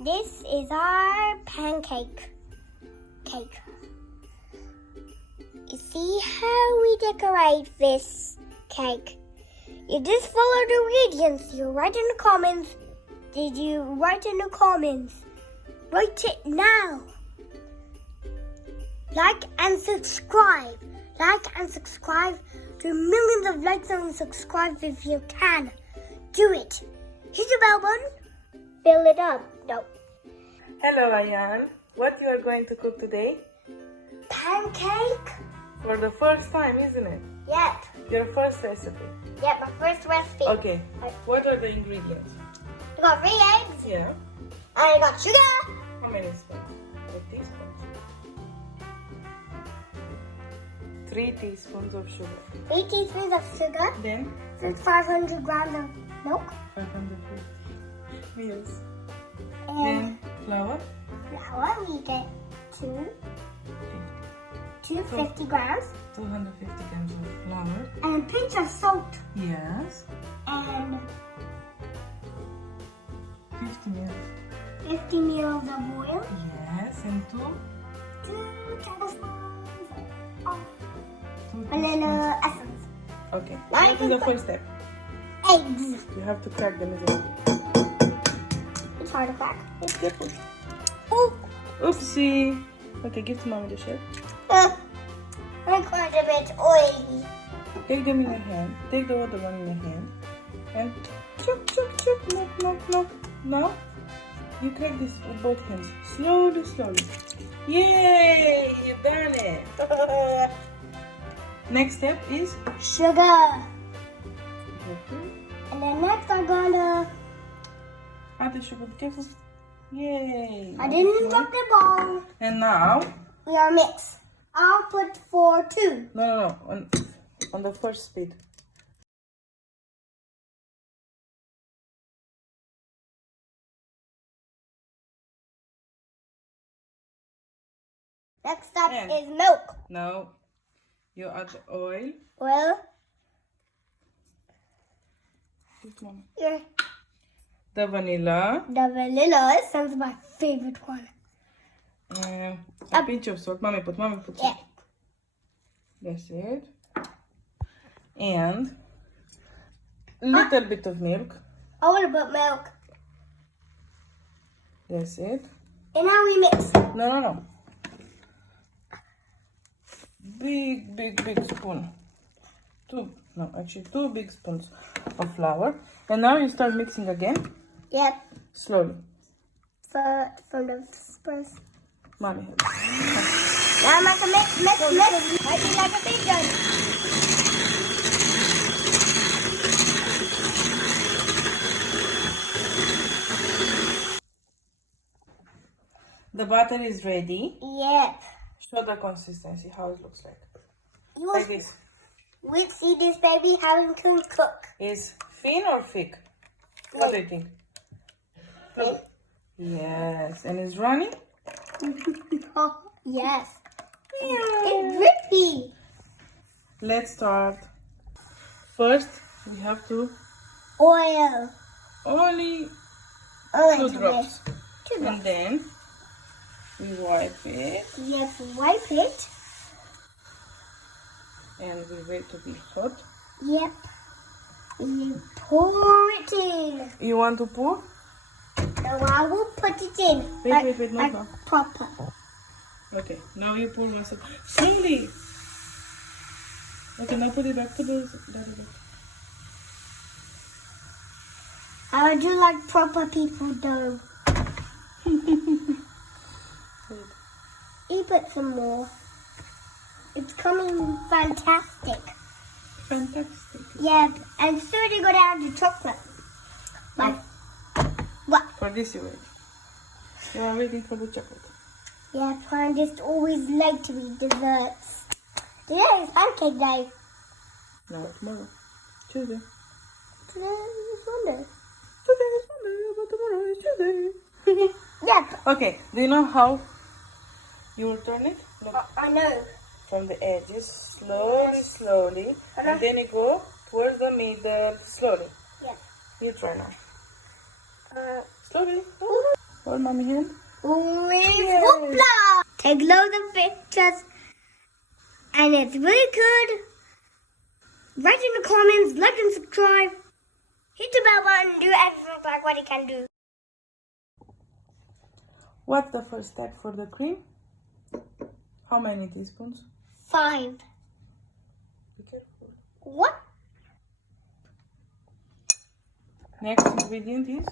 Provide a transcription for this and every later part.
This is our pancake cake. You see how we decorate this cake? You just follow the ingredients. You write in the comments. Did you write in the comments? Write it now. Like and subscribe. Like and subscribe. Do millions of likes and subscribe if you can. Do it. Hit the bell button. Fill it up. No. Hello, Ayan. What you are going to cook today? Pancake? For the first time, isn't it? Yep. Your first recipe. Yep, my first recipe. Okay. What are the ingredients? I got 3 eggs. Yeah. And I got sugar. How many spoons? 8 teaspoons. 3 teaspoons of sugar. 3 teaspoons of sugar. Then? 500 grams of milk. 550 mils. And Then flour. flour, we get 250 grams. 250 grams of flour. And a pinch of salt. Yes. And 50 mils. 50 mils of oil. Yes. And 2 tablespoons of 2 vanilla teaspoons. essence. Okay. Now What is the first step? Eggs. You have to crack them, isn't it? It's hard to crack. Be careful. Ooh. Oopsie. Okay, give to mommy the shape. I'm quite a bit oily. Take them in your hand. Take the other one in your hand. And chop, chop, chop. Knock, knock, knock. Now, you crack this with both hands. Slowly, slowly. Yay! You done it. Next step is Sugar. okay. And then next I'm gonna... Add the sugar. Be careful. Yay! I didn't drop the ball. And now, We are mix. I'll put 4, 2. no. On the first speed. Next step And- is milk. Now, you add the oil. Well, Give to mommy. here. The vanilla. The vanilla is my favorite one. And a pinch of salt. Mommy put Yeah. salt. That's it. And little bit of milk. I want to put milk. That's it. And now we mix. No. Big spoon. Two big spoons of flour. And now you start mixing again. Yep. Slowly. From the first. Mommy. Now I'm going to mix. I do like a big gun. The butter is ready. Yep. Show the consistency, how it looks like. You Like will this. see this baby how it can cook. Is thin or thick? What do you think? Look. Yes. And it's running? Yes. It's drippy. Let's start. First, we have to Oil. only Oh, 2 drops. 2 drops. And then we wipe it Yes, wipe it. and we wait to be hot. Yep. You pour it in. You want to pour? Now I will put it in. Wait, not now. Proper. Okay, now you pour one side. Slowly! Okay, now put it back. Put it back. I do like proper people do. You put some more. It's coming fantastic. Fantastic. Yeah, and soon you go down to chocolate. Like, what? For this you wait. You are waiting for the chocolate. Yeah, I'm just always late to eat desserts. Today is pancake day. No, tomorrow. Tuesday. Today is Sunday. Today is Monday, but tomorrow is Tuesday. Yep. Okay, do you know how you will turn it? Look, I know. from the edges, slowly, and then you go towards the middle, slowly. Yeah. You try now. Uh, Slowly. Hold mommy hand. With hoopla! Take loads of pictures. And it's really good. Write in the comments, like and subscribe. Hit the bell button, do everything like what you can do. What's the first step for the cream? How many teaspoons? 5. Be careful. What? Next ingredient is?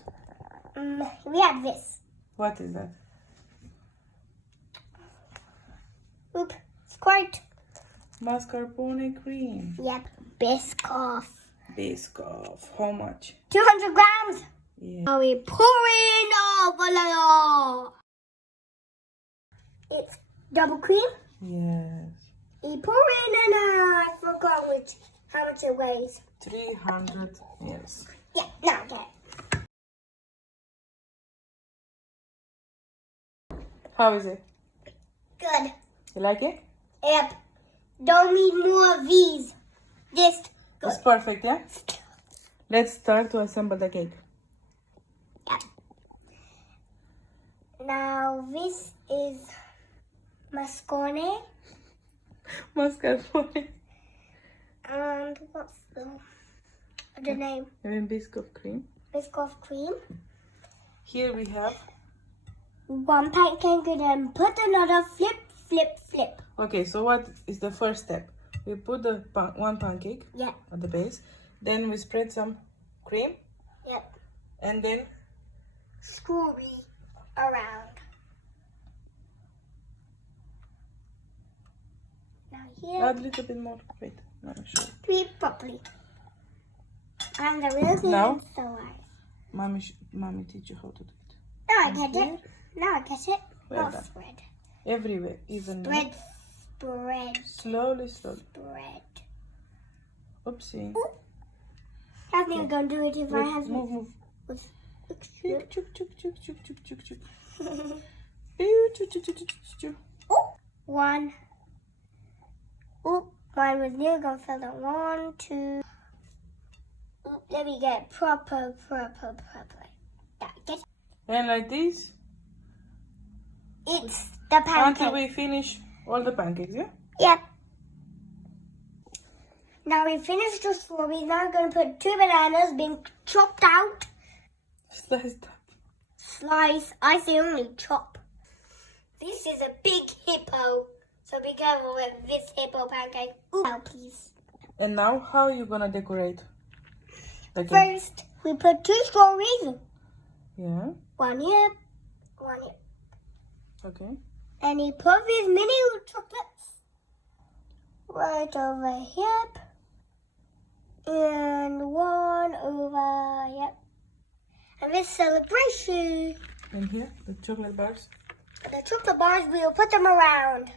We have this. What is that? Oop, squirt. Mascarpone cream. Yep, Biscoff. Biscoff. How much? 200 grams. Yeah. Now we pour in our vanilla. It's double cream. Yes. We pour in and I forgot how much it weighs. 300 mils. Yeah, now get it. How is it? Good. You like it? Yep. Don't need more of these. Just good. It's perfect, yeah? Let's start to assemble the cake. Yep. Now this is mascarpone. Mascarpone. And what's the name? And then Biscoff cream. Biscoff cream. Here we have. 1 pancake and then put another flip, flip, flip. Okay, so what is the first step? We put the one pancake Yeah. at the base. Then we spread some cream. Yep. And then Screw me around. Now here, add a little bit more. Wait, no, sure. sweep properly. And the real thing Now? is so nice. Mommy teach you how to do it. Now I And get here? it. Now I get it. Well Now done. spread. Everywhere, even more. Spread, spread, Slowly, slowly. spread. Oopsie. Ooh. I think I'm gonna do it if Wait, I have move. with Chuk, chuk, chuk, chuk, chuk, chuk, chuk, chuk. Ew, chuk, chuk, chuk, chuk, chuk, chuk. Oh, 1. Oh, mine was nearly gonna fill it. 1, 2. Oop, let me get proper. That, get And like this It's the pancake. until we finish all the pancakes, yeah? Yep. Now we finished the strawberries. Now we're going to put 2 bananas being chopped out. Sliced up. Slice. I say only chop. This is a big hippo. So be careful with this hippo pancake. Ooh, now please. And now, how are you gonna decorate the cake? First, we put 2 strawberries. Yeah, 1 here, 1 here. okay. And he put these mini chocolates right over here. And 1 over here. And this celebration. And here, the chocolate bars. The chocolate bars, we'll put them around.